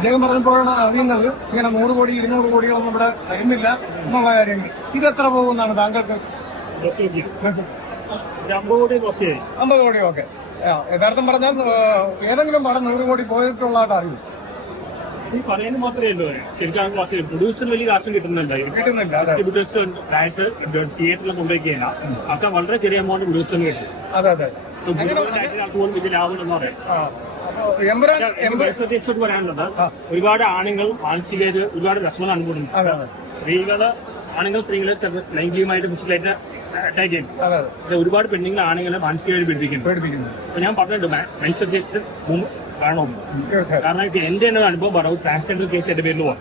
അദ്ദേഹം പറഞ്ഞപ്പോഴാണ് അറിയുന്നത് ഇങ്ങനെ 100 കോടി 200 കോടികളൊന്നും ഇവിടെ തരുന്നില്ല എന്നുള്ള കാര്യങ്ങൾ. ഇതെത്ര പോകുന്നതാണ് താങ്കൾക്ക്? 50 കോടി. ഓക്കെ. യഥാർത്ഥം പറഞ്ഞാൽ ഏതെങ്കിലും പടം 100 കോടി പോയിട്ടുള്ളതായിട്ട് അറിയും? ഈ പറയുന്നത് മാത്രമേ ഉള്ളൂ. ശരിക്കും പ്രൊഡ്യൂസറിന് വലിയ കാശും കിട്ടുന്നില്ല. ഡിസ്ട്രിബ്യൂട്ടേഴ്സ് തിയേറ്ററിൽ കൊണ്ടുപോയിക്കഴിഞ്ഞ പക്ഷെ വളരെ ചെറിയ എമൗണ്ട് പ്രൊഡ്യൂസറിന് കിട്ടും. പോലും വലിയ ലാഭം എന്ന് പറയാം. പറയാനുള്ളത് ഒരുപാട് ആണുങ്ങൾ മാനസികമായിട്ട് ഒരുപാട് വിഷമം അനുഭവപ്പെടുന്നു. സ്ത്രീകള് ആണുങ്ങൾ സ്ത്രീകളെ ലൈംഗികമായിട്ട് ഫിസിക്കലായിട്ട് അറ്റാക്ക് ചെയ്യും. ഒരുപാട് പെണ്ണുങ്ങൾ ആണുങ്ങളെ മാനസികമായിട്ട് പഠിപ്പിക്കുന്നു. അപ്പൊ ഞാൻ പറഞ്ഞിട്ടുണ്ട് മെൻസ്ട്രുവേഷൻ വേണം. കാരണം ഇപ്പൊ എന്റെ തന്നെ അനുഭവം പറഞ്ഞു. ട്രാൻസ്ജെൻഡർ കേസ് എന്റെ പേരിൽ പോകാം.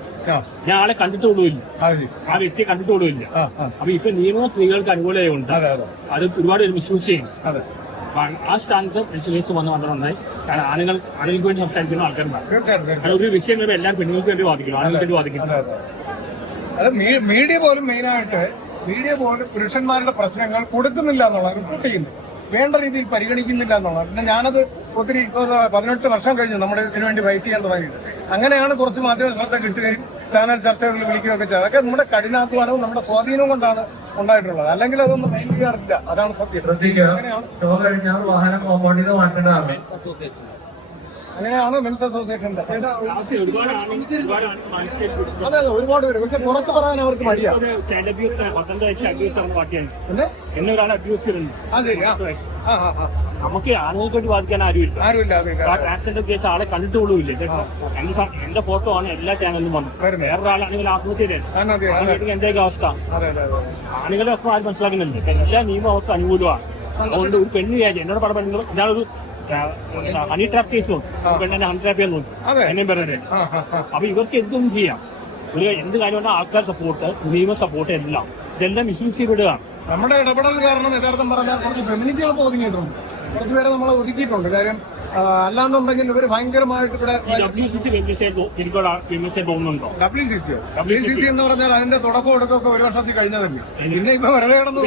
ഞാൻ ആളെ കണ്ടിട്ടുള്ളൂല്ല, ആ വ്യക്തിയെ കണ്ടിട്ടുള്ളൂല്ല. അപ്പൊ ഇപ്പൊ നിയമം സ്ത്രീകൾക്ക് അനുകൂലമായുണ്ട്. അത് ഒരുപാട് മിസ്യൂസ് ചെയ്യും. ആ സ്ഥാനത്ത് മെൻസ്ട്രുവേഷൻ വന്നിട്ടുണ്ടായി. കാരണം ആണുങ്ങൾക്ക് വേണ്ടി സംസാരിക്കുന്ന ആൾക്കാരുണ്ടാകും. ഒരു വിഷയം എല്ലാം പെണ്ണുങ്ങൾക്ക് വേണ്ടി ബാധിക്കുന്നു, ആണുങ്ങൾക്ക് വേണ്ടി ബാധിക്കുന്നു. അത് മീഡിയ പോലും മെയിനായിട്ട് പുരുഷന്മാരുടെ പ്രശ്നങ്ങൾ കൊടുക്കുന്നില്ല എന്നുള്ളത്, റിപ്പോർട്ട് ചെയ്യുന്നു, വേണ്ട രീതിയിൽ പരിഗണിക്കുന്നില്ല എന്നുള്ളത്. പിന്നെ ഞാനത് ഒത്തിരി 18 വർഷം കഴിഞ്ഞു നമ്മുടെ ഇതിനുവേണ്ടി ഫൈറ്റ് ചെയ്യാൻ തുടങ്ങിയിട്ട്. അങ്ങനെയാണ് കുറച്ച് മാധ്യമ ശ്രദ്ധ കിട്ടുകയും ചാനൽ ചർച്ചകളിൽ വിളിക്കുകയൊക്കെ ചെയ്തത്. അതൊക്കെ നമ്മുടെ കഠിനാധ്വാനവും നമ്മുടെ സ്വാധീനവും കൊണ്ടാണ് ഉണ്ടായിട്ടുള്ളത്. അല്ലെങ്കിൽ അതൊന്നും മൈൻഡ് ചെയ്യാറില്ല. അതാണ് സത്യം. അങ്ങനെയാണ് മെൻസ് അസോസിയേഷന്റെ. അതെ, ഒരുപാട് പേര്. പക്ഷെ പുറത്ത് പറയാൻ അവർക്ക് മടിയാണ്. നമുക്ക് ആണുങ്ങൾക്ക് വേണ്ടി ബാധിക്കാൻ ആരുമില്ല. ട്രാൻസ്ജെൻഡർ കേസ് ആളെ കണ്ടിട്ടുള്ളൂല്ല. എന്റെ ഫോട്ടോ ആണ് എല്ലാ ചാനലിലും വന്നത്. വേറൊരാളാണെങ്കിൽ ആത്മഹത്യ എന്തൊക്കെ അവസ്ഥ ആണുങ്ങളുടെ അവസ്ഥ ആരും മനസ്സിലാക്കുന്നുണ്ട്. എല്ലാ നിയമം അവർക്ക് അനുകൂലമാണ്. അതുകൊണ്ട് ഒരു പെണ്ണ് വിചാരിച്ചു എന്നോട് പടം പെണ്ണുങ്ങൾ ഞാനൊരു ഹണി ട്രാപ്പ് കേസ് പെണ്ണെന്നെ ഹണി ട്രാപ്പ് ചെയ്യാൻ നോക്കി എന്നെയും പറഞ്ഞത്. അപ്പൊ ഇവർക്ക് എന്തും ചെയ്യാം. ഒരു എന്ത് കാര്യമുണ്ട് ആൾക്കാർ സപ്പോർട്ട്, നിയമ സപ്പോർട്ട് എല്ലാം ഇതെല്ലാം മിസ്യൂസ് ചെയ്യപ്പെടുകയാണ്. നമ്മുടെ ഇടപെടൽ കാരണം യഥാർത്ഥം പറഞ്ഞാൽ കുറച്ച് ഫെമിനിറ്റികൾക്ക് ഒതുങ്ങിയിട്ടുണ്ട്. കുറച്ചുപേരെ നമ്മളെ ഒതുക്കിയിട്ടുണ്ട്. കാര്യം അല്ലാന്നുണ്ടെങ്കിൽ ഇവര് ഭയങ്കരമായിട്ട് ഇവിടെ WCC എന്ന് പറഞ്ഞാൽ അതിന്റെ തുടക്കം ഒടുക്കൊക്കെ 1 വർഷത്തിൽ കഴിഞ്ഞതല്ലേ. പിന്നെ ഇപ്പൊ വെറുതെ കിടന്ന്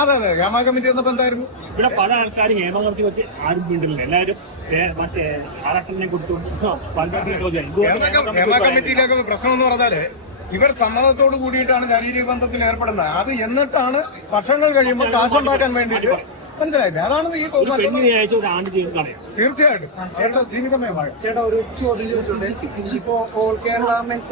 അതെ ഹേമ കമ്മിറ്റി വന്നപ്പോ എന്തായിരുന്നു? ഇവിടെ പല ആൾക്കാരും ഹേമ കമ്മിറ്റി വെച്ച് ആരും വീണ്ടുന്നില്ല. എല്ലാവരും മറ്റേ ആറാട്ടനെ കുറിച്ച് ഹേമ കമ്മിറ്റിയിലൊക്കെ പ്രശ്നം എന്ന് പറഞ്ഞാല് ഇവർ സമ്മതത്തോട് കൂടിയിട്ടാണ് ശാരീരിക ബന്ധത്തിൽ ഏർപ്പെടുന്നത്. അത് എന്നിട്ടാണ് വർഷങ്ങൾ കഴിയുമ്പോൾ കാശുണ്ടാക്കാൻ വേണ്ടിയിട്ട്. മനസ്സിലായില്ലേ? അതാണ് ഈ തീർച്ചയായിട്ടും. ചേട്ടാ ജീവിതമേ ചേട്ടാ ഒരു ചോദ്യം ചോദിച്ചിട്ടുണ്ട്. ഇപ്പോ ഓൾ കേരള